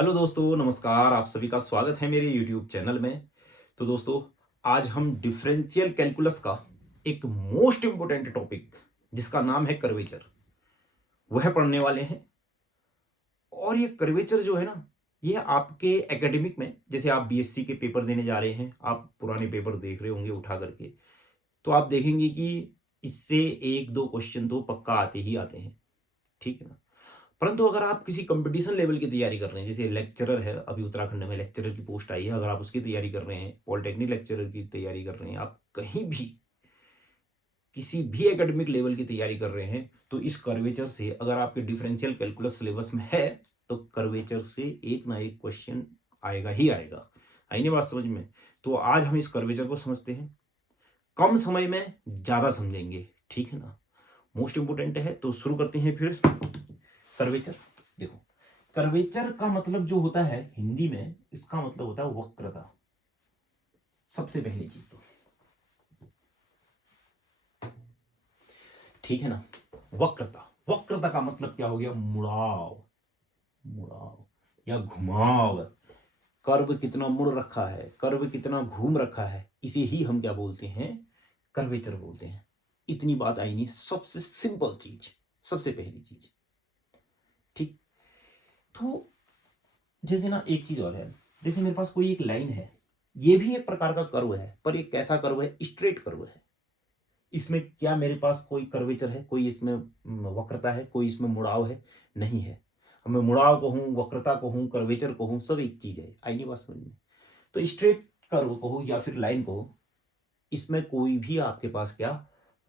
Hello दोस्तों, नमस्कार। आप सभी का स्वागत है मेरे यूट्यूब चैनल में। तो दोस्तों, आज हम डिफरेंशियल कैलकुलस का एक मोस्ट इंपोर्टेंट टॉपिक जिसका नाम है कर्वेचर, वह पढ़ने वाले हैं। और ये कर्वेचर जो है ना, ये आपके एकेडमिक में, जैसे आप बीएससी के पेपर देने जा रहे हैं, आप पुराने पेपर देख रहे होंगे उठा करके, तो आप देखेंगे कि इससे एक दो क्वेश्चन तो पक्का आते ही आते हैं। ठीक है ना। परंतु अगर आप किसी कंपटीशन लेवल की तैयारी कर रहे हैं, जैसे लेक्चरर है, अभी उत्तराखंड में लेक्चरर की पोस्ट आई है, अगर आप उसकी तैयारी कर रहे हैं, पॉलिटेक्निक लेक्चरर की तैयारी कर रहे हैं, आप कहीं भी किसी भी एकेडमिक लेवल की तैयारी कर रहे हैं, तो इस कर्वेचर से, अगर आपके डिफरेंशियल कैलकुलस सिलेबस में है, तो कर्वेचर से एक ना एक क्वेश्चन आएगा ही आएगा। आई नहीं बात समझ में? तो आज हम इस कर्वेचर को समझते हैं, कम समय में ज्यादा समझेंगे। ठीक है ना। मोस्ट इंपोर्टेंट है, तो शुरू करते हैं फिर। कर्वेचर देखो, कर्वेचर का मतलब जो होता है हिंदी में, इसका मतलब होता है वक्रता। सबसे पहली चीज तो ठीक है ना। वक्रता, वक्रता का मतलब क्या हो गया? मुड़ाव, मुड़ाव या घुमाव। कर्व कितना मुड़ रखा है, कर्व कितना घूम रखा है, इसे ही हम क्या बोलते हैं? कर्वेचर बोलते हैं। इतनी बात आई नहीं, सबसे सिंपल चीज, सबसे पहली चीज। ठीक। तो जैसे ना एक चीज और है, जैसे मेरे पास कोई एक लाइन है, ये भी एक प्रकार का कर्व है, पर एक कैसा कर्व है? स्ट्रेट कर्व है। इसमें क्या मेरे पास कोई कर्वेचर है? कोई इसमें वक्रता है? कोई इसमें मुड़ाव है? नहीं है। हमें मुड़ाव को हूं, वक्रता को हूं, कर्वेचर को हूं, सब एक चीज है। आई नहीं बात समझ में? तो स्ट्रेट कर्व को हो या फिर लाइन को हो, इसमें कोई भी आपके पास क्या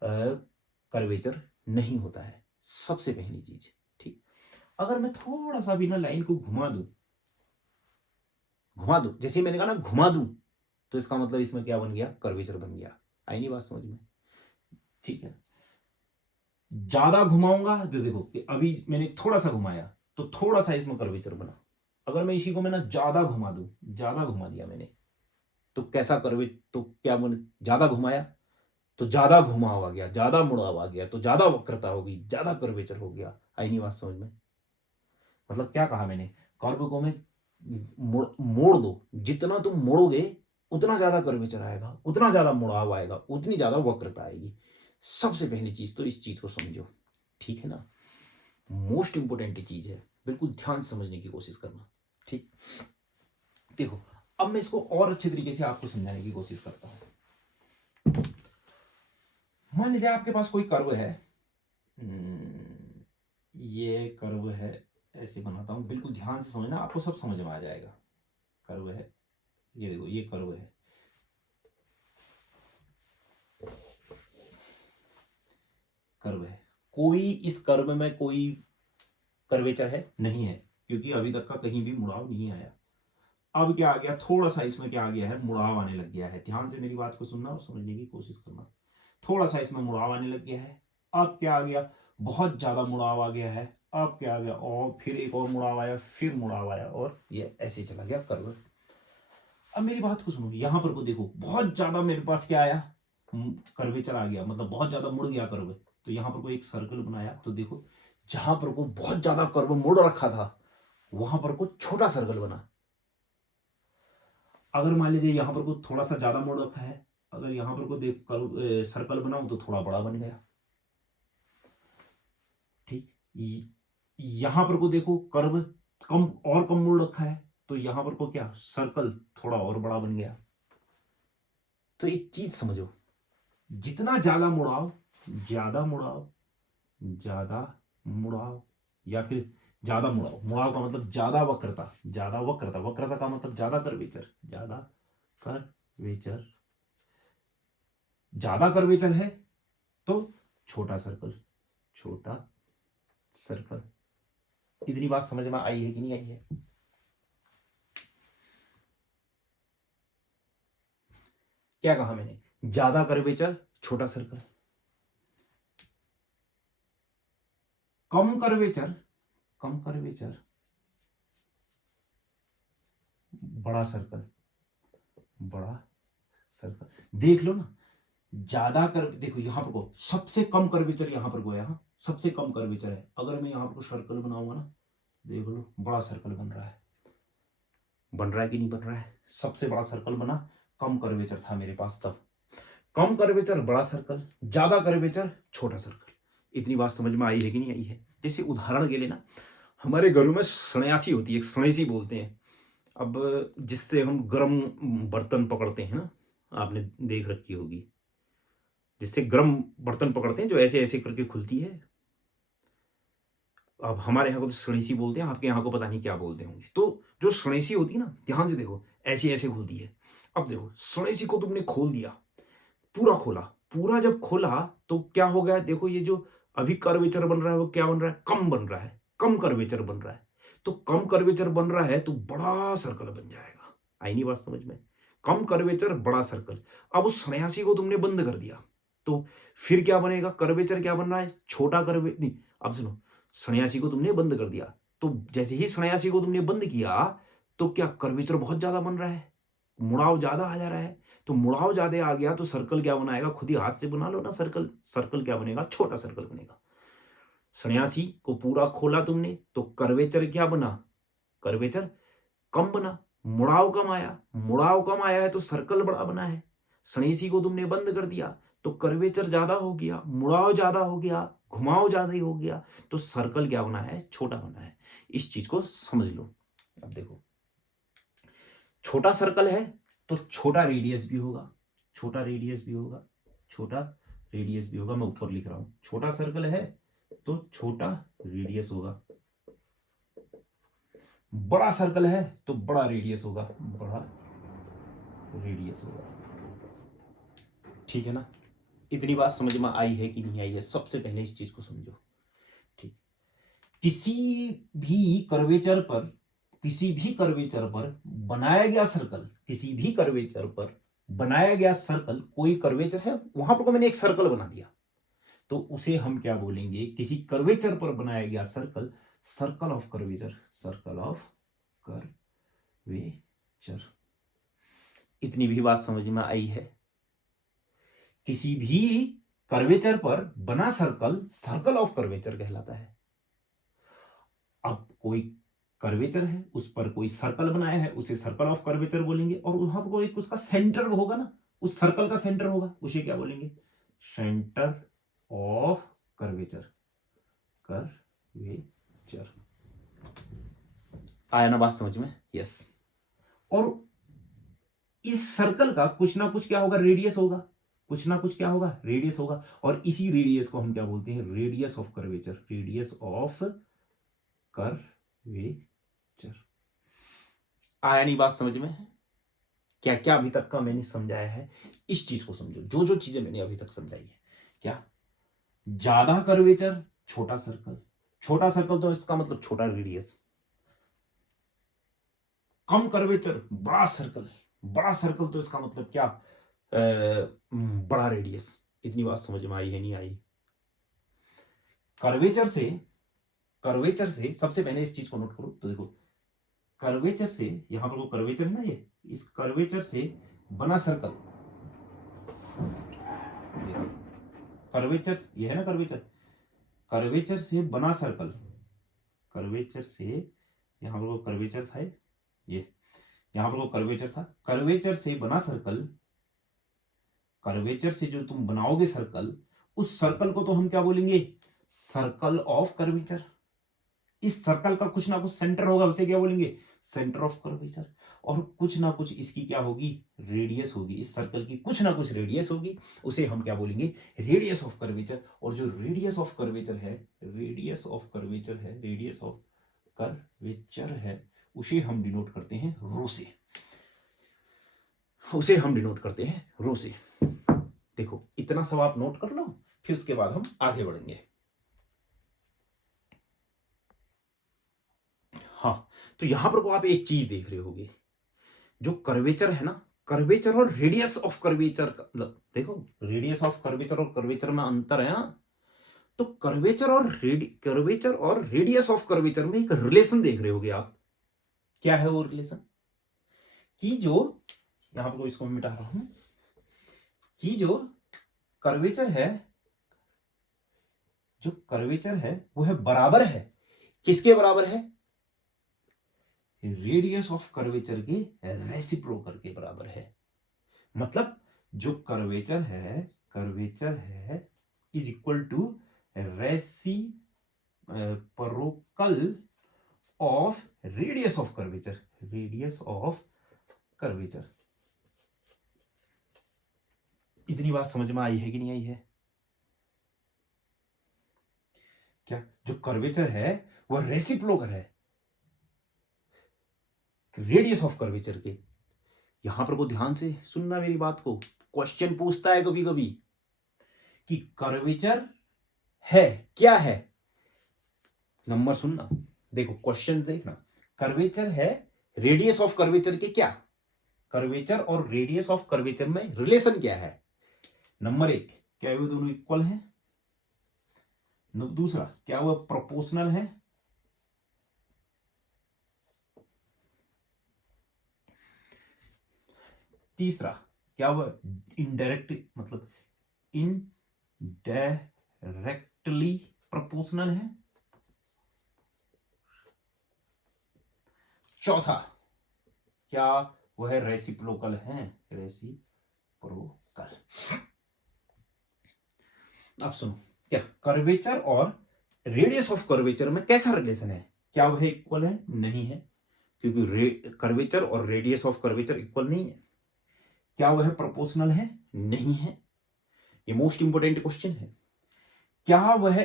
कर्वेचर नहीं होता है। सबसे पहली चीज। ठीक। अगर मैं थोड़ा सा भी ना लाइन को घुमा दूं, घुमा दूं, जैसे मैंने कहा ना घुमा दूं, तो इसका मतलब इसमें क्या बन गया? कर्वेचर बन गया। आई नहीं बात समझ में? ठीक है। ज्यादा घुमाऊंगा तो देखो कि अभी मैंने थोड़ा सा घुमाया, तो थोड़ा सा इसमें कर्वेचर बना। अगर मैं इसी को मैं ना ज्यादा घुमा दूं, ज्यादा घुमा दिया मैंने, तो कैसा कर्वे, तो क्या मैंने ज्यादा घुमाया तो ज्यादा घुमाव आ गया, ज्यादा मुड़ाव आ गया, तो ज्यादा वक्रता होगी, ज्यादा कर्वेचर हो गया। आई नहीं बात समझ में? मतलब क्या कहा मैंने? कर्व को मैं मोड़ दो, जितना तुम मोड़ोगे उतना ज्यादा कर्वेचर आएगा, उतना ज्यादा मुड़ाव आएगा, उतनी ज्यादा वक्रता आएगी। सबसे पहली चीज तो इस चीज को समझो। ठीक है ना। मोस्ट इंपोर्टेंट चीज है, बिल्कुल ध्यान से समझने की कोशिश करना। ठीक। देखो, अब मैं इसको और अच्छे तरीके से आपको समझाने की कोशिश करता हूं। मान लीजिए आपके पास कोई कर्व है। ये कर्व है, ऐसे बनाता हूं, बिल्कुल ध्यान से समझना, आपको सब समझ में आ जाएगा। कर्व है, ये देखो, ये कर्व है, कर्व है। कोई इस कर्व में कोई कर्वेचर है? नहीं है, क्योंकि अभी तक का कहीं भी मुड़ाव नहीं आया। अब क्या आ गया? थोड़ा सा इसमें क्या आ गया है? मुड़ाव आने लग गया है। ध्यान से मेरी बात को सुनना और समझने की कोशिश करना। थोड़ा सा इसमें मुड़ाव आने लग गया है। अब क्या आ गया? बहुत ज्यादा मुड़ाव आ गया है। अब क्या आ गया? और फिर एक और मुड़ाव आया, फिर मुड़ाव आया, और ये ऐसे चला गया कर्व। अब मेरी बात को सुनो, यहां पर को देखो, बहुत ज्यादा मेरे पास क्या आया? कर्वेचर आ गया, मतलब बहुत ज्यादा मुड़ गया कर्व। तो यहां पर को एक सर्कल बनाया, तो देखो, जहां पर को बहुत ज्यादा कर्व मुड़ रखा था, वहां पर को छोटा सर्कल बना। अगर मान लीजिए यहां पर को थोड़ा सा ज्यादा मोड़ रखा है, अगर यहां पर को देख कर सर्कल बनाऊं, तो थोड़ा बड़ा बन गया। ठीक। यहां पर को देखो, कर्व कम और कम मोड़ रखा है, तो यहां पर को क्या? सर्कल थोड़ा और बड़ा बन गया। तो एक चीज समझो, जितना ज्यादा मुड़ाव, ज्यादा मुड़ाव, ज्यादा मुड़ाव, या फिर ज्यादा मुड़ाव, मुड़ाव का मतलब ज्यादा वक्रता, ज्यादा वक्रता, वक्रता का मतलब ज्यादा कर्वेचर, ज्यादा कर्वेचर, ज्यादा कर्वेचर है तो छोटा सर्कल, छोटा सर्कल। इतनी बात समझ में आई है कि नहीं आई है? क्या कहा मैंने? ज्यादा कर्वेचर, छोटा सर्कल। कम कर्वेचर, कम कर्वेचर, बड़ा सर्कल, बड़ा सर्कल। देख लो ना, ज्यादा कर देखो, यहां पर को सबसे कम कर्वेचर, यहां पर को है, यहां सबसे कम कर्वेचर है। अगर मैं यहां पर को सर्कल बनाऊंगा ना, देख लो, बड़ा सर्कल बन रहा है। बन रहा है कि नहीं बन रहा है? सबसे बड़ा सर्कल बना, कम कर्वेचर था मेरे पास तब। कम कर्वेचर बड़ा सर्कल, ज्यादा कर्वेचर छोटा सर्कल। इतनी बात समझ में आई है कि नहीं आई है? जैसे उदाहरण के लिए ना, हमारे घरों में सन्यासी होती है, एक सणेसी बोलते हैं। अब जिससे हम गर्म बर्तन पकड़ते हैं ना, आपने देख रखी होगी, जिससे गर्म बर्तन पकड़ते हैं, जो ऐसे ऐसे करके खुलती है। अब हमारे यहाँ को तो सणेसी बोलते हैं, आपके यहाँ को पता नहीं क्या बोलते होंगे। तो जो सणेसी होती है ना, ध्यान से देखो, ऐसे ऐसे खुलती है। अब देखो, सणेसी को तुमने खोल दिया, पूरा खोला, पूरा जब खोला तो क्या हो गया? देखो, ये जो अभी कर्वेचर बन रहा है वो क्या बन रहा है? कम बन रहा है, कम कर्वेचर बन रहा है। तो कम कर्वेचर बन रहा है तो बड़ा सर्कल बन जाएगा। आई नहीं बात समझ में? कम कर्वेचर बड़ा सर्कल। अब उस सन्यासी को तुमने बंद कर दिया तो फिर क्या बनेगा? कर्वेचर क्या बन रहा है? छोटा कर्वे नहीं, अब सुनो, सन्यासी को तुमने बंद कर दिया तो जैसे ही सन्यासी को तुमने बंद किया तो क्या कर्वेचर बहुत ज्यादा बन रहा है, मुड़ाव ज्यादा आ जा रहा है। तो मुड़ाव ज्यादा आ गया तो सर्कल क्या बनाएगा? खुद ही हाथ से बना लो ना सर्कल। सर्कल क्या बनेगा? छोटा सर्कल बनेगा। सन्यासी को पूरा खोला तुमने तो कर्वेचर क्या बना? कर्वेचर कम बना, मुड़ाव कम आया। मुड़ाव कम आया है तो सर्कल बड़ा बना है। सन्यासी को तुमने बंद कर दिया तो कर्वेचर ज्यादा हो गया, मुड़ाव ज्यादा हो गया, घुमाव ज्यादा ही हो गया, तो सर्कल क्या बना है? छोटा बना है। इस चीज को समझ लो। अब देखो, छोटा सर्कल है तो छोटा रेडियस भी होगा, छोटा रेडियस भी होगा, छोटा रेडियस भी होगा। मैं ऊपर लिख रहा हूं, छोटा सर्कल है तो छोटा रेडियस होगा। बड़ा सर्कल है तो बड़ा रेडियस होगा, बड़ा रेडियस होगा। ठीक है ना? इतनी बात समझ में आई है कि नहीं आई है? सबसे पहले इस चीज को समझो। ठीक, किसी भी कर्वेचर पर, किसी भी कर्वेचर पर बनाया गया सर्कल, किसी भी कर्वेचर पर बनाया गया सर्कल, कोई कर्वेचर है वहां पर, मैंने एक सर्कल बना दिया तो उसे हम क्या बोलेंगे? किसी कर्वेचर पर बनाया गया circle, circle of curvature, circle of curvature. इतनी भी बात समझ में आई है? किसी भी कर्वेचर पर बना सर्कल सर्कल ऑफ कर्वेचर कहलाता है। अब कोई कर्वेचर है, उस पर कोई सर्कल बनाया है, उसे सर्कल ऑफ कर्वेचर बोलेंगे। और वहां पर कोई उसका सेंटर होगा ना, उस सर्कल का सेंटर होगा, उसे क्या बोलेंगे? Centre of curvature, curvature. आया ना बात समझ में? यस। और इस सर्कल का कुछ ना कुछ क्या होगा? रेडियस होगा, कुछ ना कुछ क्या होगा? रेडियस होगा। और इसी रेडियस को हम क्या बोलते हैं? Radius of curvature, radius of curvature. आया नहीं बात समझ में? क्या क्या अभी तक का मैंने समझाया है, इस चीज को समझो। जो जो चीजें मैंने अभी तक समझाई है, क्या? ज्यादा कर्वेचर छोटा सर्कल, छोटा सर्कल तो इसका मतलब छोटा रेडियस। कम कर्वेचर बड़ा सर्कल, बड़ा सर्कल तो इसका मतलब क्या? बड़ा रेडियस। इतनी बात समझ में आई है नहीं आई? कर्वेचर से, कर्वेचर से सबसे पहले इस चीज को नोट करो तो देखो, कर्वेचर से, यहां पर वो कर्वेचर है ना, ये इस कर्वेचर से बना सर्कल, कर्वेचर ये है ना, कर्वेचर, कर्वेचर से बना सर्कल, कर्वेचर से, यहां पर वो कर्वेचर था, ये यहां पर वो कर्वेचर था, कर्वेचर से बना सर्कल, कर्वेचर से जो तुम बनाओगे सर्कल, उस सर्कल को तो हम क्या बोलेंगे? Circle of curvature. इस सर्कल का कुछ ना कुछ सेंटर होगा, उसे क्या बोलेंगे? Centre of curvature. और कुछ ना कुछ इसकी क्या होगी? रेडियस होगी। इस सर्कल की कुछ ना कुछ रेडियस होगी, उसे हम क्या बोलेंगे? Radius of curvature. और जो रेडियस ऑफ कर्वेचर है, रेडियस ऑफ कर्वेचर है, रेडियस ऑफ कर्वेचर है, उसे हम डिनोट करते हैं रो से, उसे हम डिनोट करते हैं रो से। देखो, इतना सब आप नोट कर लो, फिर उसके बाद हम आगे बढ़ेंगे। हाँ, तो यहां पर को आप एक चीज देख रहे होगे, जो कर्वेचर है ना, कर्वेचर और रेडियस ऑफ कर्वेचर का मतलब, देखो, रेडियस ऑफ कर्वेचर और कर्वेचर में अंतर है। हाँ, तो कर्वेचर और रेडियस ऑफ कर्वेचर में एक रिलेशन देख रहे होगे आप। क्या है वो रिलेशन? कि जो, यहां पर इसको मिटा रहा हूं, कि जो कर्वेचर है, जो कर्वेचर है वो है बराबर है, किसके बराबर है? रेडियस ऑफ कर्वेचर के रेसिप्रोकल के बराबर है। मतलब जो कर्वेचर है is equal to reciprocal of radius of curvature. इतनी बात समझ में आई है कि नहीं आई है? क्या जो कर्वेचर है वह रेसिप्रोकल है रेडियस ऑफ कर्वेचर के। यहां पर को ध्यान से सुनना मेरी बात को। क्वेश्चन पूछता है कभी कभी कि कर्वेचर है क्या है। नंबर सुनना, देखो क्वेश्चन देखना। कर्वेचर है रेडियस ऑफ कर्वेचर के क्या? कर्वेचर और रेडियस ऑफ कर्वेचर में रिलेशन क्या है? नंबर 1, क्या वो दोनों इक्वल हैं? दूसरा, क्या वो प्रोपोर्शनल है? तीसरा, क्या वह इनडायरेक्टली प्रोपोर्शनल है? चौथा, क्या वह रेसिप्रोकल है? रेसिप्रोकल। अब सुनो, क्या कर्वेचर और रेडियस ऑफ कर्वेचर में कैसा रिलेशन है? क्या वह इक्वल है? नहीं है, क्योंकि कर्वेचर और रेडियस ऑफ कर्वेचर इक्वल नहीं है। क्या वह प्रोपोर्शनल है? नहीं है। ये मोस्ट इंपोर्टेंट क्वेश्चन है। क्या वह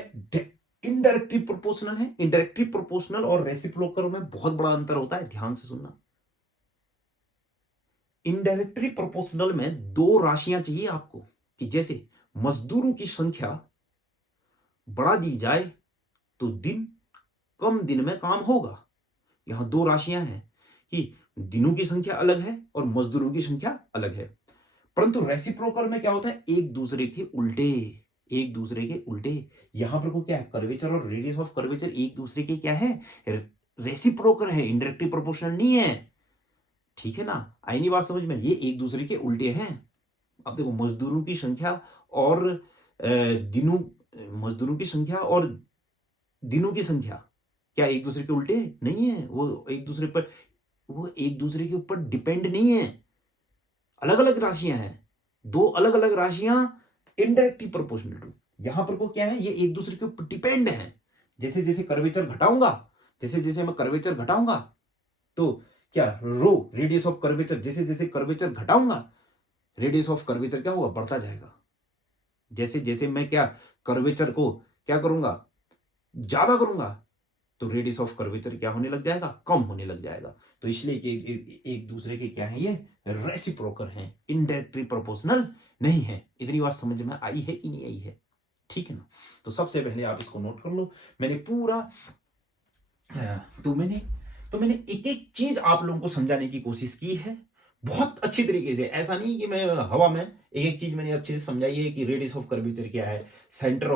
इनडायरेक्टली प्रोपोर्शनल है? इनडायरेक्टली प्रोपोर्शनल और रेसिप्रोकल में बहुत बड़ा अंतर होता है, ध्यान से सुनना। इनडायरेक्टली प्रोपोर्शनल में दो राशियां चाहिए आपको, कि जैसे मजदूरों की संख्या बढ़ा दी जाए तो कम दिन में काम होगा। यहां दो राशियां हैं कि दिनों की संख्या अलग है और मजदूरों की संख्या अलग है। परंतु रेसिप्रोकल में क्या होता है? एक दूसरे के उल्टे। यहां पर को क्या है? कर्वेचर और रेडियस ऑफ कर्वेचर एक दूसरे के क्या है? रेसिप्रोकल है, इनडायरेक्टली प्रोपोर्शनल नहीं है। ठीक है ना? आई नहीं बात समझ में? ये एक दूसरे के उल्टे हैं। अब देखो, मजदूरों की संख्या और दिनों की संख्या क्या एक दूसरे के उल्टे नहीं है? वो एक दूसरे के ऊपर डिपेंड नहीं है, अलग अलग राशियां हैं। दो अलग अलग राशियां इनडायरेक्टली प्रोपोर्शनल टू। यहां पर को क्या है? ये एक दूसरे के ऊपर डिपेंड है। जैसे जैसे मैं कर्वेचर घटाऊंगा तो क्या रेडियस ऑफ कर्वेचर, जैसे जैसे कर्वेचर घटाऊंगा रेडियस ऑफ कर्वेचर क्या होगा? बढ़ता जाएगा। जैसे जैसे मैं क्या कर्वेचर को क्या करूंगा? ज्यादा करूंगा तो रेडियस ऑफ कर्वेचर क्या होने लग जाएगा? कम होने लग जाएगा। तो इसलिए कि एक दूसरे के क्या है? ये रेसिप्रोकल हैं, इनडायरेक्टली प्रोपोर्शनल नहीं है। इतनी बात समझ में आई है कि नहीं आई है? ठीक है ना? तो सबसे पहले आप इसको नोट कर लो। मैंने पूरा मैंने एक एक चीज आप लोगों को समझाने की कोशिश की है बहुत अच्छी तरीके से। ऐसा नहीं कि मैं हवा में एक एक चीज मैंने अच्छे से समझाई है कि रेडियस ऑफ कर्वेचर क्या है, सेंटर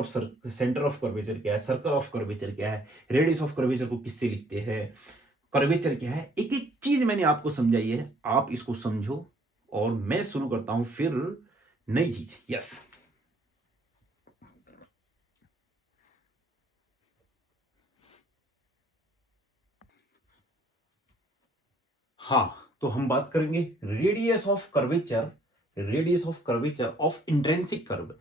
ऑफ कर्वेचर क्या है, सर्कल ऑफ कर्वेचर क्या है, रेडियस ऑफ कर्वेचर को किससे लिखते हैं, कर्वेचर क्या है। एक एक चीज मैंने आपको समझाई है। आप इसको समझो और मैं शुरू करता हूं फिर नई चीज। यस, हाँ, तो हम बात करेंगे radius of curvature of intrinsic curve.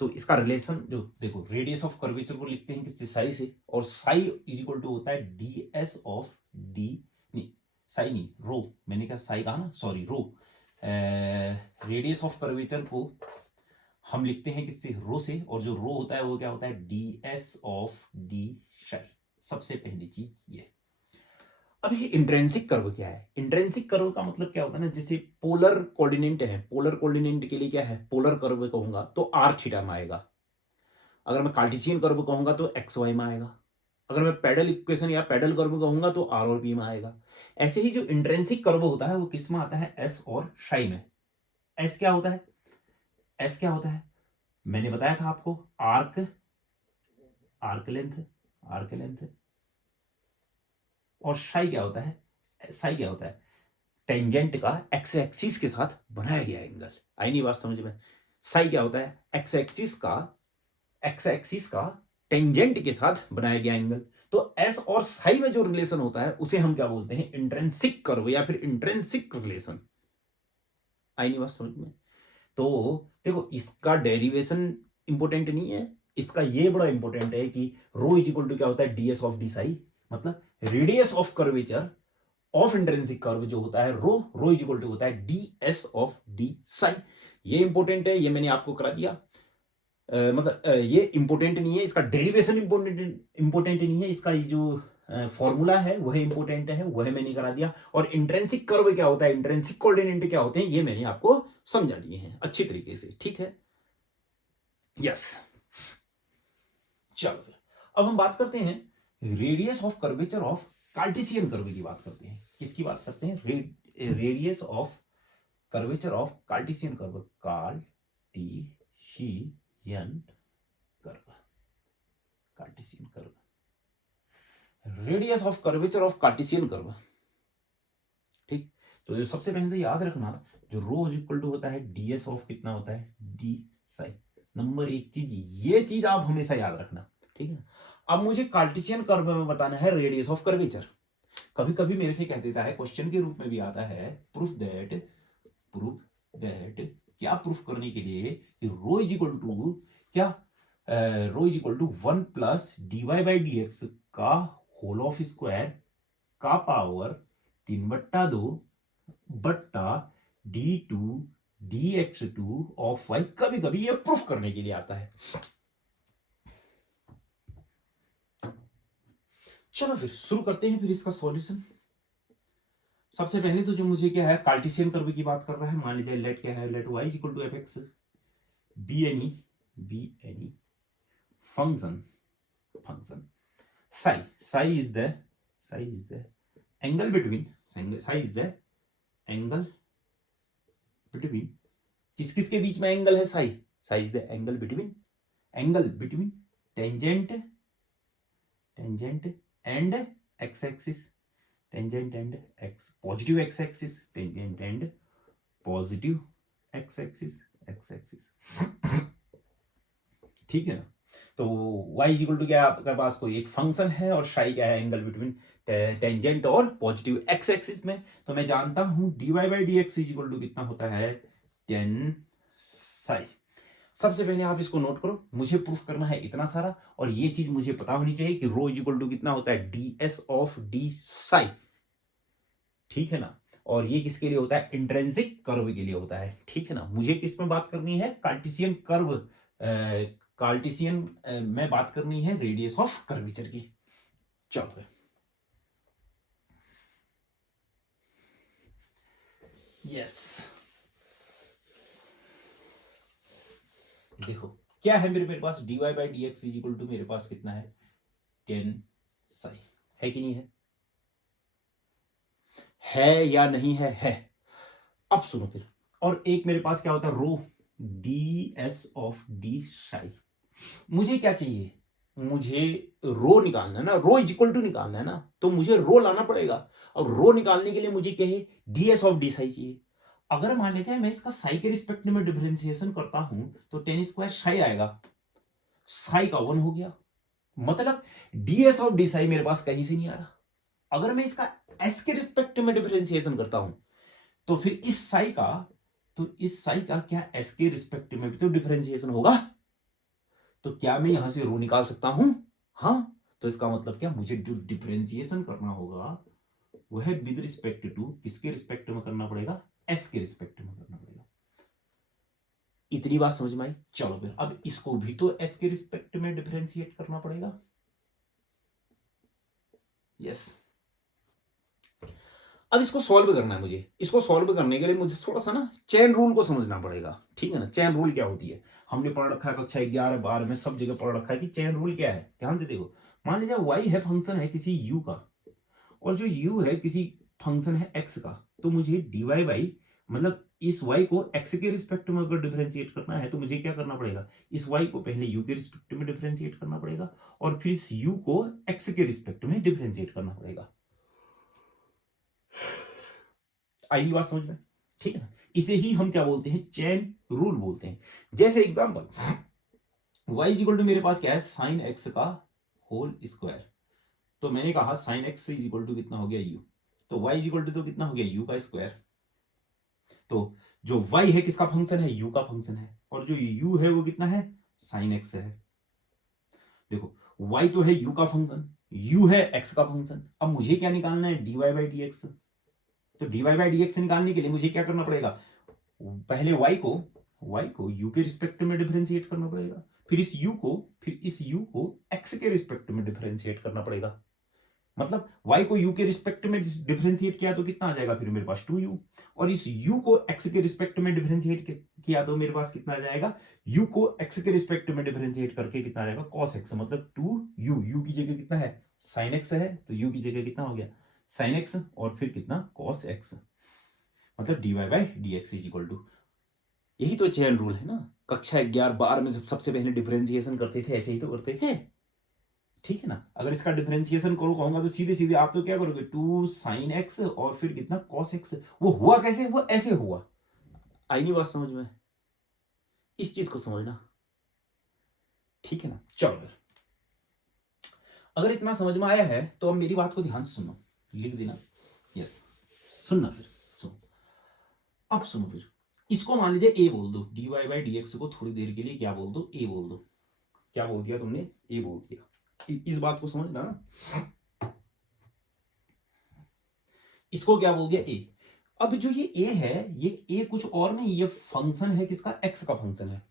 तो इसका रिलेशन जो देखो, रेडियस ऑफ कर्वेचर को लिखते हैं किससे? साई से। और साई इज इक्वल टू होता है ds ऑफ डी, नहीं साई नहीं, रो। मैंने क्या साई कहा ना, sorry, rho. Radius of curvature को हम लिखते हैं किससे? रो से। और जो रो होता है वो क्या होता है? ds of d Sai. सबसे पहली चीज ये। अब ये इंट्रिंसिक कर्व क्या है? इंट्रिंसिक कर्व का मतलब क्या होता है ना, जैसे पोलर कोऑर्डिनेट है, पोलर कोऑर्डिनेट के लिए क्या है? पोलर कर्व कहूंगा तो r थीटा में आएगा। अगर मैं कार्टेशियन कर्व कहूंगा तो एक्स वाई में आएगा। अगर मैं पैडल इक्वेशन या पैडल कर्व कहूंगा तो आर और पी में आएगा। ऐसे ही जो इंट्रिंसिक कर्व होता है वो किस में आता है? एस और साई में। एस क्या होता है? एस क्या होता है? मैंने बताया था आपको, आर्क लेंथ। और साई क्या होता है? साई क्या होता है? टेंजेंट का एक्स एक्सिस के साथ बनाया गया एंगल। आई नहीं बात समझ में? साई क्या होता है? एक्स एक्सिस का टेंजेंट के साथ बनाया गया एंगल। तो एस और साई में जो रिलेशन होता है उसे हम क्या बोलते हैं, इंट्रिंसिक कर्व या फिर इंट्रिंसिक रिलेशन। आई नहीं बात समझ में? तो देखो इसका डेरिवेशन इंपॉर्टेंट नहीं है, इसका ये बड़ा इंपॉर्टेंट है कि रो इज इक्वल टू क्या होता है, डीएस ऑफ डी साई, मतलब radius of curvature of intrinsic curve जो होता है रो इज इक्वल टू होता है डीएस ऑफ डी साई। ये इंपॉर्टेंट है, ये मैंने आपको करा दिया। ये इंपॉर्टेंट नहीं है, इसका डेरिवेशन इंपॉर्टेंट नहीं है, इसका ये जो फॉर्मूला है वह इंपॉर्टेंट है, वह मैंने करा दिया। और इंट्रिंसिक कर्व क्या होता है, इंट्रिंसिक कोऑर्डिनेट क्या होते हैं, ये मैंने आपको समझा दिए हैं अच्छी तरीके से, ठीक है। यस, चलो अब हम बात करते हैं radius of curvature of Cartesian curve की बात करते हैं। किसकी बात करते हैं, radius of curvature of Cartesian curve, Cartesian curve, Cartesian curve, radius of curvature of Cartesian curve. ठीक, तो जो सबसे पहले तो याद रखना, जो रो इक्वल टू होता है डीएस ऑफ कितना होता है, डी साई। नंबर एक चीज, ये चीज आप हमेशा याद रखना, ठीक है। अब मुझे कार्टेशियन कर्व में बताना है रेडियस ऑफ कर्वेचर। कभी कभी मेरे से कह देता है, क्वेश्चन के रूप में भी आता है, प्रूफ दैट क्या प्रूफ करने के लिए कि रो इज इक्वल टू क्या, rho is equal to 1 plus d y by d x का होल ऑफ स्क्वायर का पावर 3/2 बट्टा d2 dx2 ऑफ y। कभी कभी ये प्रूफ करने के लिए आता है। चलो फिर शुरू करते हैं फिर इसका सॉल्यूशन। सबसे पहले तो जो मुझे क्या है, कार्टेशियन कर्व की बात कर रहा है, मान लीजिए लेट क्या है, let y is equal to f x be any function psi is the angle between, psi is the angle between, किस किस के बीच में एंगल है, psi is the angle between tangent and x axis, tangent and x positive x axis, tangent and positive x axis, ठीक है ना। तो y इज इक्वल टू क्या, आपके पास कोई एक फंक्शन है और साई क्या है, एंगल बिटवीन टेंजेंट और पॉजिटिव एक्स एक्सिस में। तो मैं जानता हूं dy by d x is equal to कितना होता है, 10 साई। सबसे पहले आप इसको नोट करो, मुझे प्रूफ करना है इतना सारा, और ये चीज मुझे पता होनी चाहिए कि रो इज इक्वल टू कितना होता है, ds ऑफ डी साई, ठीक है ना। और ये किसके लिए होता है, इंट्रिंसिक कर्व के लिए होता है, ठीक है ना। मुझे किस में बात करनी है, कार्टेशियन कर्व, कार्टेशियन में बात करनी है रेडियस ऑफ कर्वेचर की। चलो यस, देखो क्या है मेरे पास, dy by d x is equal to मेरे पास कितना है, 10 साई, है कि नहीं है या नहीं है। अब सुनो फिर, और एक मेरे पास क्या होता है, रो ds ऑफ डी साई। मुझे क्या चाहिए, मुझे रो निकालना है ना, रो इज इक्वल टू निकालना है ना, तो मुझे रो लाना पड़ेगा। अब रो निकालने के लिए मुझे क्या है, ds ऑफ डी साई चाहिए। अगर मान लेते हैं मैं इसका साई के रिस्पेक्ट में डिफरेंशिएशन करता हूं तो 10 स्क्वायर साई आएगा, साई का 1 हो गया, मतलब ds ऑफ डी साई मेरे पास कहीं से नहीं आ रहा। अगर मैं इसका s के रिस्पेक्ट में डिफरेंशिएशन करता हूं तो फिर इस साई का क्या s के रिस्पेक्ट में भी तो डिफरेंशिएशन होगा। तो क्या मैं यहां से रो निकाल सकता हूं, हाँ। तो इसका मतलब क्या, मुझे जो डिफरेंशिएशन करना होगा वह विद रिस्पेक्ट टू किसके रिस्पेक्ट में करना पड़ेगा, s के रिस्पेक्ट में करना पड़ेगा। इतनी बात समझ में आई। चलो फिर अब इसको भी तो s के रिस्पेक्ट में डिफरेंशिएट करना पड़ेगा। यस, अब इसको सॉल्व करना है मुझे। इसको सॉल्व करने के लिए मुझे थोड़ा सा ना चेन रूल को समझना पड़ेगा, ठीक है ना। चेन रूल क्या होती है, हमने पढ़ रखा है कक्षा 11 12 में, सब जगह पढ़ रखा है कि चेन रूल क्या है। ध्यान से देखो, मान लीजिए y है, फंक्शन है किसी u का, और जो u है किसी फंक्शन है x का, तो मुझे dy बाई, मतलब इस y को x के रिस्पेक्ट में अगर डिफरेंशिएट करना है तो मुझे क्या करना पड़ेगा, इस y को पहले u के रिस्पेक्ट में डिफरेंशिएट करना पड़ेगा और फिर इस u को x के रिस्पेक्ट में डिफरेंशिएट करना पड़ेगा। आई बात समझ में, ठीक है ना। इसे ही हम क्या बोलते हैं, चेन रूल बोलते हैं। जैसे एग्जांपल y इक्वल टू मेरे पास क्या है, साइन x का होल स्क्वायर तो मैंने कहा sine x is equal to कितना हो गया यू, तो वाई इज इक्वल टू तो कितना हो गया यू का स्क्वायर। तो जो वाई है किसका फंक्शन है, यू का फंक्शन है, और जो यू है वो कितना है, साइन एक्स है। देखो y तो है u का फंक्शन, u है x का फंक्शन। अब मुझे क्या निकालना है, dy बाई डी एक्स। तो dy बाई डी एक्स निकालने के लिए मुझे क्या करना पड़ेगा, पहले y को u के रिस्पेक्ट में डिफरेंशिएट करना पड़ेगा, फिर इस u को x के रिस्पेक्ट में डिफरेंशिएट करना पड़ेगा। मतलब y को u के रिस्पेक्ट में डिफरेंशिएट किया तो कितना आ जाएगा, फिर मेरे पास 2u, और इस u को x के रिस्पेक्ट में डिफरेंशिएट किया तो मेरे पास कितना आ जाएगा, u को x के रिस्पेक्ट में डिफरेंशिएट करके कितना आ जाएगा cos x, मतलब 2u, u की जगह कितना है sin x है, तो u की जगह कितना हो गया sin x, और फिर कितना cos x, मतलब dy by d x is equal to, यही तो चेन रूल है ना। कक्षा 11-12 में जब सबसे पहले डिफरेंशिएशन करते थे ऐसे ही तो करते थे, ठीक है ना। अगर इसका डिफरेंशिएशन करो कहूंगा तो सीधे सीधे आप तो क्या करोगे, 2 sin x और फिर कितना cos x। वो हुआ कैसे, वो ऐसे हुआ। आई नहीं बात समझ में, इस चीज को समझना, ठीक है ना। चलो फिर अगर इतना समझ में आया है तो अब मेरी बात को ध्यान से सुनो, लिख देना, यस सुनना, फिर सुनो, अब सुनो, फिर इसको मान लीजिए ए बोल दो, dy बाई डी एक्स को थोड़ी देर के लिए क्या बोल दो, ए बोल दो। क्या बोल दिया तुमने, ए बोल दिया। इस बात को समझना ना, इसको क्या बोल दिया, ए। अब जो ये ए है, ये ए कुछ और नहीं, ये फंक्शन है किसका, एक्स का फंक्शन है।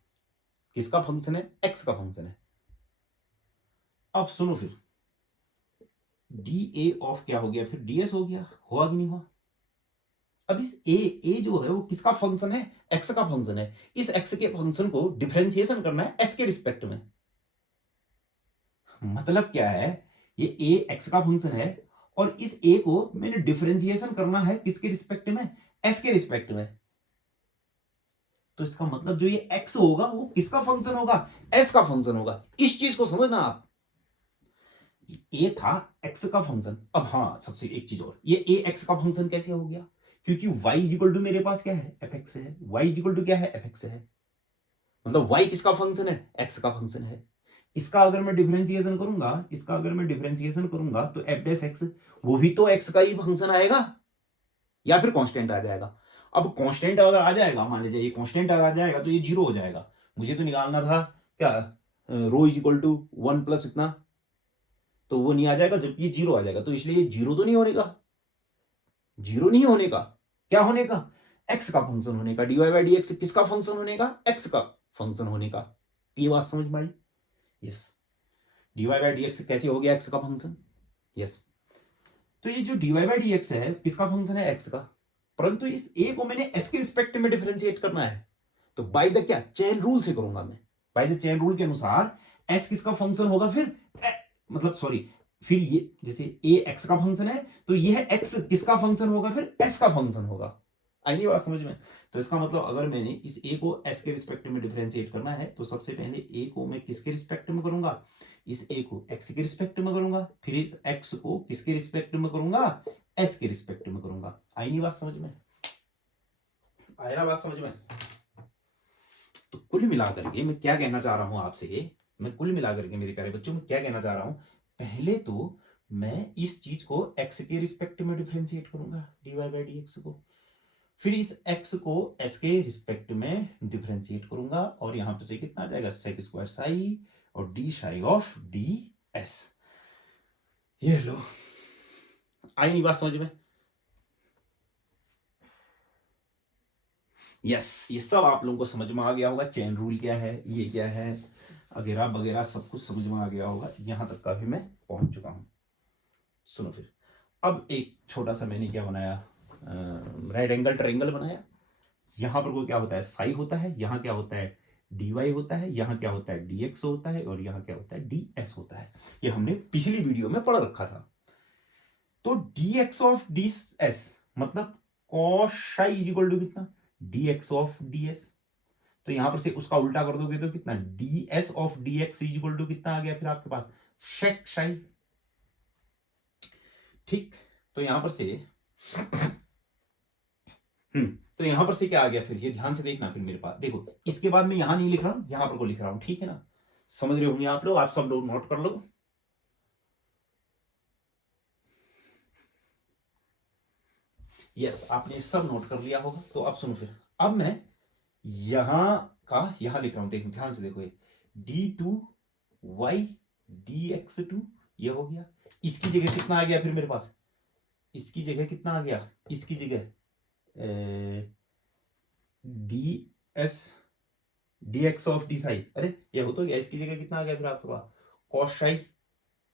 किसका फंक्शन है, एक्स का फंक्शन है। अब सुनो फिर, डी ए ऑफ क्या हो गया, फिर डीएस हो गया, हुआ कि नहीं हुआ। अब इस ए जो है वो किसका फंक्शन है, एक्स का फंक्शन है। इस एक्स के फंक्शन को डिफरेंशिएशन करना है एस के रिस्पेक्ट में। मतलब क्या है, ये ए एक्स का फंक्शन है और इस ए को मैंने डिफरेंशिएशन करना है किसके रिस्पेक्ट में, एस के रिस्पेक्ट में। तो इसका मतलब जो ये एक्स होगा वो किसका फंक्शन होगा, एस का फंक्शन होगा। इस चीज को समझना आप, ए था एक्स का फंक्शन। अब हाँ, सबसे एक चीज और, ये ए एक्स का फंक्शन कैसे हो गया, क्योंकि y इक्वल टू मेरे पास क्या है, एफ एक्स है। y इक्वल टू क्या है, एफ एक्स है। मतलब y किसका फंक्शन है, x का फंक्शन है। इसका अगर मैं डिफरेंशिएशन करूंगा तो एफ डैश एक्स, वो भी तो x का ही फंक्शन आएगा, या फिर कांस्टेंट आ जाएगा। अब कांस्टेंट अगर आ जाएगा, मान लीजिए ये कांस्टेंट अगर आ जाएगा तो ये जीरो हो जाएगा। मुझे तो निकालना था क्या, rho is equal to 1 plus इतना, तो वो नहीं आ जाएगा, जबकि ये जीरो आ जाएगा। तो इसलिए ये जीरो तो नहीं होने का, जीरो नहीं होने का, क्या होने का, एक्स का फंक्शन होने का। dy बाई डी एक्स किसका फंक्शन होने का, एक्स का फंक्शन होने का। ये बात समझ में आई, yes. dy by d x कैसे हो गया, एक्स का फंक्शन, यस। तो ये जो dy बाई डी एक्स है किसका फंक्शन है, एक्स का, परंतु इस a को मैंने s के रिस्पेक्ट में डिफरेंशिएट करना है। तो बाय द क्या, चेन रूल से करूंगा मैं। बाय द चेन रूल के अनुसार s किसका फंक्शन होगा, फिर मतलब सॉरी, फिर ये जैसे a x का फंक्शन है तो यह x किसका फंक्शन होगा, फिर s का फंक्शन होगा। आई नहीं बात समझ में। तो इसका मतलब अगर मैंने इस a को s के रिस्पेक्ट में डिफरेंशिएट करना है तो सबसे पहले a को मैं किसके रिस्पेक्ट में करूंगा, इस a को x के रिस्पेक्ट में करूंगा, फिर इस x को किसके रिस्पेक्ट में करूंगा, s के रिस्पेक्ट में करूंगा। आई नहीं बात समझ में, आया बात समझ में। तो कुल मिलाकर के मैं क्या कहना चाह रहा हूं आपसे, मैं कुल मिलाकर के मेरे प्यारे बच्चों में क्या कहना चाह रहा हूं, पहले तो मैं इस चीज को x के रिस्पेक्ट में डिफरेंशिएट करूंगा, dy बाई डी एक्स को, फिर इस x को s के रिस्पेक्ट में डिफरेंशिएट करूंगा, और यहां पर से कितना आ जाएगा, सेक स्क्वायर साई और D psi of D S. ये लो, आई नहीं बात समझ में, यस। ये सब आप लोगों को समझ में आ गया होगा, चेन रूल क्या है, ये क्या है, वगैरह वगैरह सब कुछ समझ में आ गया होगा। यहां तक का भी मैं पहुंच चुका हूं। सुनो फिर, अब एक छोटा सा मैंने क्या बनाया, राइट एंगल ट्रायंगल बनाया। यहां पर को क्या होता है, साई होता है, यहां क्या होता है, dy होता है, यहां क्या होता है, dx होता है, और यहां क्या होता है, ds होता है। ये हमने पिछली वीडियो में पढ़ रखा था। तो dx ऑफ ds मतलब cos psi is equal to कितना, dx ऑफ ds। तो यहां पर से उसका उल्टा कर दोगे तो कितना, ds of dx is equal to कितना आ गया फिर आपके पास, sec psi। ठीक, तो यहां पर से तो यहां पर से क्या आ गया, फिर ये ध्यान से देखना। फिर मेरे पास देखो, इसके बाद मैं यहां नहीं लिख रहा हूं, यहां पर को लिख रहा हूं, ठीक है ना। समझ रहे होंगे आप लोग, आप सब लोग नोट कर लो। यस, आपने सब नोट कर लिया होगा। तो अब सुनो, फिर अब मैं यहां का यहां लिख रहा हूं, देखो ध्यान से देखो, ये d2y dx2 ये हो गया। इसकी जगह कितना आ गया फिर मेरे पास, इसकी जगह कितना आ गया, इसकी जगह ds dx of d Sai, अरे ये हो तो गया। इसकी जगह कितना आ गया फिर आपके पास, कॉस साई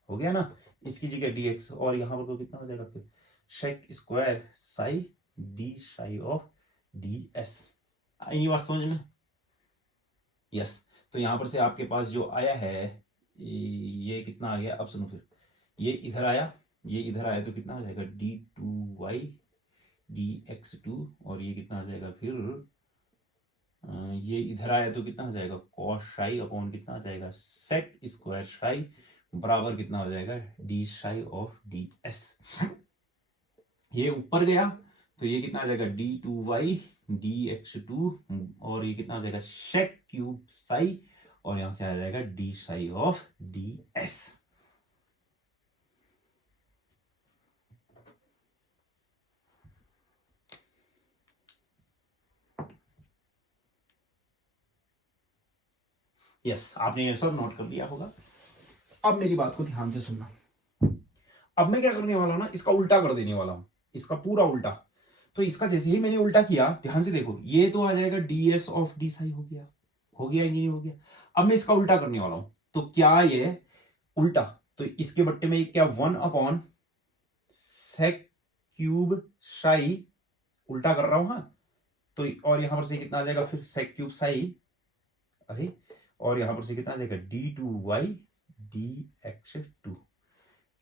हो गया ना, इसकी जगह dx, और यहां पर तो कितना हो जाएगा फिर sec square psi d psi of ds। आई बात समझ में? यस। तो यहां पर से आपके पास जो आया है ये कितना आ गया, अब सुनो फिर, ये इधर आया, ये इधर आया, तो कितना हो जाएगा d2y dx2, और ये कितना आ जाएगा फिर ये इधर आया तो कितना हो जाएगा कॉस साई अपॉन कितना आ जाएगा सेक स्क्वायर साई बराबर कितना हो जाएगा d psi of D S. ये ऊपर गया तो ये कितना आ जाएगा d2y dx2, और ये कितना आ जाएगा सेक क्यूब साई, और यहां से आ जाएगा d psi of D S. Yes, आपने ये सब नोट कर लिया होगा। अब मेरी बात को ध्यान से सुनना। अब मैं क्या करने वाला हूं ना, इसका उल्टा कर देने वाला हूं, इसका पूरा उल्टा। तो इसका जैसे ही मैंने उल्टा किया, ध्यान से देखो, ये तो आ जाएगा ds ऑफ डी साई, हो गया नहीं हो गया। अब मैं इसका उल्टा करने वाला हूं, तो क्या ये उल्टा, तो इसके बट्टे में क्या 1 अपॉन सेक क्यूब साई उल्टा कर रहा हूं, हाँ। तो और यहां पर से कितना आ जाएगा फिर सेक क्यूब साई, अरे, और यहां पर से कितना आ जाएगा d2y dx2।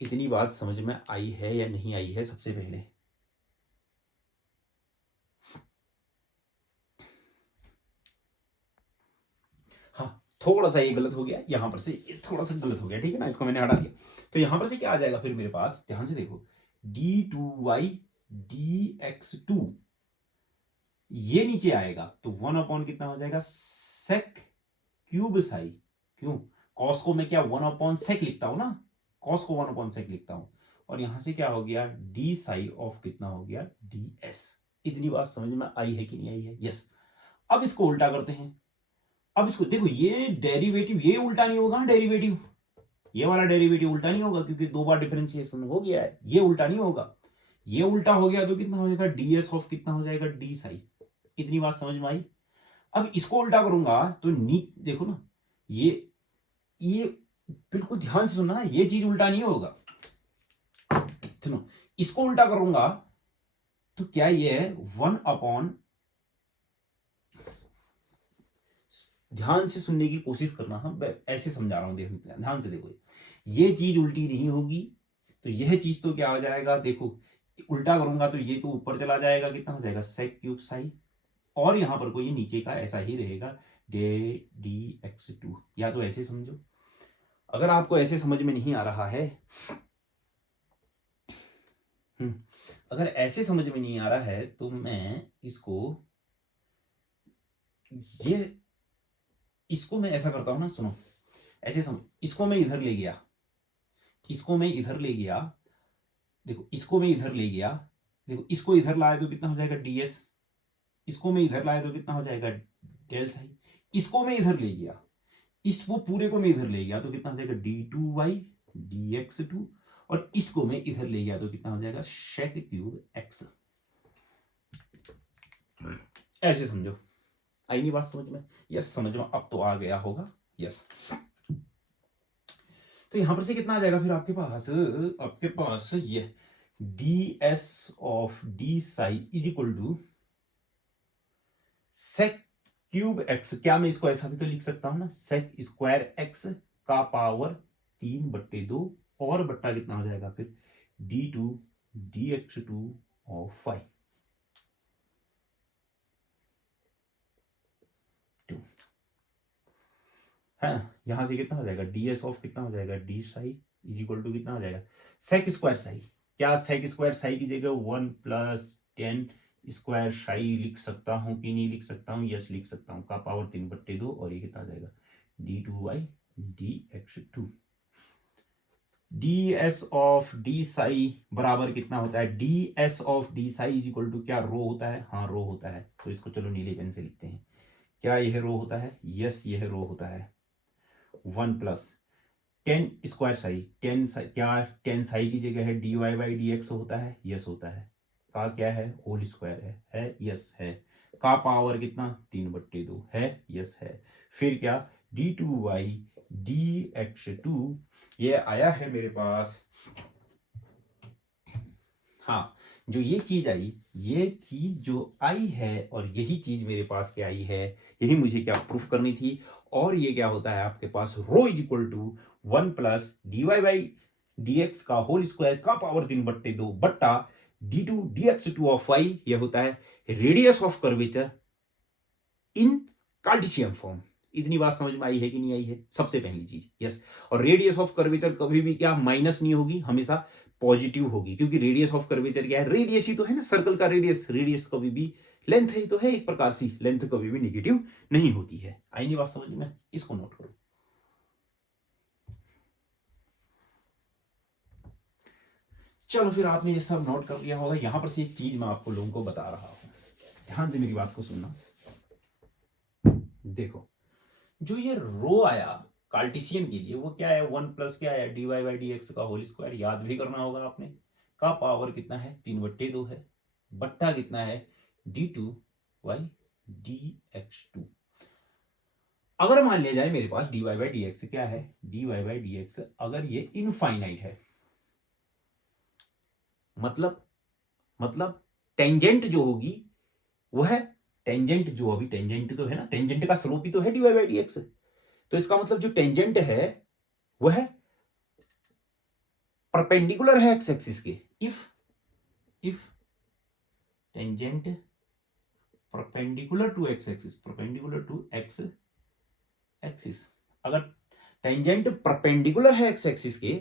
इतनी बात समझ में आई है या नहीं आई है सबसे पहले? हाँ, थोड़ा सा ये गलत हो गया, यहां पर से ये थोड़ा सा गलत हो गया, ठीक है ना, इसको मैंने हटा दिया। तो यहां पर से क्या आ जाएगा फिर मेरे पास, ध्यान से देखो, d2y dx2 ये नीचे आएगा तो 1 अपॉन कितना हो जाएगा सेक क्यूब साई, क्यों, कॉस को मैं क्या 1 अपॉन सेक लिखता हूं ना, कॉस को 1 अपॉन सेक लिखता हूं, और यहां से क्या हो गया डी साई ऑफ कितना हो गया डी एस। इतनी बात समझ में आई है कि नहीं आई है? यस। अब इसको उल्टा करते हैं। अब इसको देखो, ये डेरिवेटिव ये उल्टा नहीं होगा, डेरिवेटिव ये वाला डेरिवेटिव उल्टा नहीं होगा, क्योंकि 2 बार डिफरेंशिएशन हो गया है, ये उल्टा नहीं होगा। ये उल्टा हो गया तो कितना हो जाएगा ds ऑफ कितना हो जाएगा डी साई। इतनी बात समझ में आई? अब इसको उल्टा करूंगा तो देखो ना, ये बिल्कुल ध्यान से सुनना, ये चीज उल्टा नहीं होगा। सुनो, इसको उल्टा करूंगा तो क्या ये है 1 अपॉन, ध्यान से सुनने की कोशिश करना, हम ऐसे समझा रहा हूं, ध्यान से देखो, ये चीज उल्टी नहीं होगी, तो यह चीज तो क्या हो जाएगा, देखो उल्टा करूंगा तो ये तो ऊपर चला जाएगा, कितना हो जाएगा सेक क्यूब साई, और यहां पर कोई नीचे का ऐसा ही रहेगा dx2, या तो ऐसे समझो। अगर आपको ऐसे समझ में नहीं आ रहा है, अगर ऐसे समझ में नहीं आ रहा है तो मैं इसको मैं ऐसा करता हूं ना, सुनो ऐसे समझ, इसको मैं इधर ले गया, इसको मैं इधर ले गया, देखो इसको मैं इधर ले गया, देखो इसको इधर लाया तो कितना हो जाएगा ds, इसको मैं इधर लाया तो कितना हो जाएगा डेल साई, इसको मैं इधर ले गया, वो पूरे को मैं इधर ले गया तो कितना हो जाएगा d2y dx2, और इसको मैं इधर ले गया तो कितना हो जाएगा शेक क्यूब x। ऐसे समझो, आई नहीं बात समझ में? यस, समझ में अब तो आ गया होगा। यस, तो यहां पर से कितना आ जाएगा फिर आपके पास ये ds of d psi is equal to sec cube x, क्या मैं इसको ऐसा भी तो लिख सकता हूं ना, सेक स्क्वायर एक्स का पावर 3/2, और बट्टा कितना हो जाएगा फिर d2 dx2 ऑफ y। है, यहां से कितना हो जाएगा ds ऑफ कितना हो जाएगा d psi is equal to कितना हो जाएगा सेक स्क्वायर साई, क्या सेक स्क्वायर साई की जगह 1 + 10 स्क्वायर साई लिख सकता हूं कि नहीं लिख सकता हूं? यस, लिख सकता हूं, का पावर 3/2, और ये कितना आ जाएगा d2y dx2। D s of d psi बराबर कितना होता है, d s of d psi is equal to क्या, रो होता है, हाँ रो होता है। तो इसको चलो नीले पेन से लिखते हैं। क्या यह रो होता है, यस यह रो होता है। 1 plus tan square psi, tan क्या टेन साई की जगह है d y by d x होता है, यस होता है। का क्या है, होल स्क्वायर है यस है। का पावर कितना, 3/2 है, यस है। फिर क्या, d2y dx2 ये आया है मेरे पास। हाँ, जो ये चीज आई, ये चीज जो आई है और यही चीज मेरे पास क्या आई है, यही मुझे क्या प्रूफ करनी थी। और ये क्या होता है आपके पास, rho is equal to 1 plus d y by d x का होल स्क्वायर का पावर 3/2 बट्टा d2 dx2 ऑफ y, ये होता है radius of curvature in Cartesian form. इतनी बात समझ में आई है कि नहीं आई है, सबसे पहली चीज, यस। और रेडियस ऑफ कर्वेचर कभी भी क्या माइनस नहीं होगी, हमेशा पॉजिटिव होगी, क्योंकि रेडियस ऑफ कर्वेचर क्या है, रेडियस ही तो है ना, सर्कल का रेडियस, रेडियस कभी भी लेंथ ही तो है एक प्रकार से, लेंथ कभी भी निगेटिव नहीं होती है। आई नहीं बात समझ में, इसको नोट करो। चलो फिर आपने ये सब नोट कर लिया होगा। यहां पर से एक चीज मैं आपको लोगों को बता रहा हूं, ध्यान से मेरी बात को सुनना। देखो, जो ये रो आया कार्टेशियन के लिए, वो क्या है, 1 प्लस क्या है, d y by d x का होल स्क्वायर, याद भी करना होगा आपने। का पावर कितना है, 3/2 है, बट्टा कितना है, d2 y dx2। अगर मान लिया जाए मेरे पास dy बाई dx क्या है, dy बाई dx अगर ये इनफाइनाइट है, मतलब टेंजेंट जो होगी वो है, टेंजेंट जो अभी टेंजेंट तो है ना, टेंजेंट का स्लोप ही तो है dy बाई dx। तो इसका मतलब जो टेंजेंट है वो है परपेंडिकुलर है एक्स एक्सिस के। If tangent perpendicular to x axis, perpendicular to x axis, अगर टेंजेंट परपेंडिकुलर है एक्स एक्सिस के,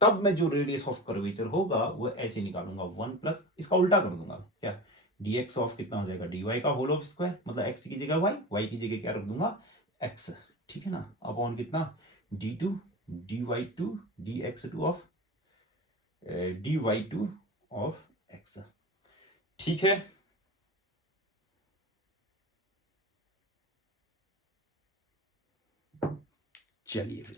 तब मैं जो रेडियस ऑफ कर्वेचर होगा वो ऐसे निकालूंगा, 1 प्लस इसका उल्टा कर दूंगा, क्या dx ऑफ कितना हो जाएगा, dy का होल ऑफ स्क्वायर, मतलब x की जगह y की जगह क्या रख दूंगा, x, ठीक है ना, अपॉन कितना, d2 dy2 dx2 of dy2 of x, ठीक है। चलिए फिर,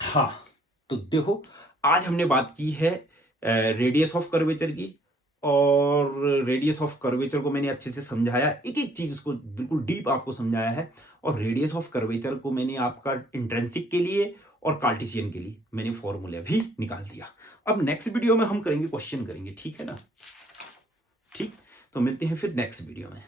हाँ तो देखो, आज हमने बात की है रेडियस ऑफ कर्वेचर की, और रेडियस ऑफ कर्वेचर को मैंने अच्छे से समझाया, एक एक चीज उसको बिल्कुल डीप आपको समझाया है। और रेडियस ऑफ कर्वेचर को मैंने आपका इंट्रिंसिक के लिए और कार्टेशियन के लिए मैंने फॉर्मूला भी निकाल दिया। अब नेक्स्ट वीडियो में हम करेंगे, क्वेश्चन करेंगे, ठीक है ना, ठीक। तो मिलते हैं फिर नेक्स्ट वीडियो में।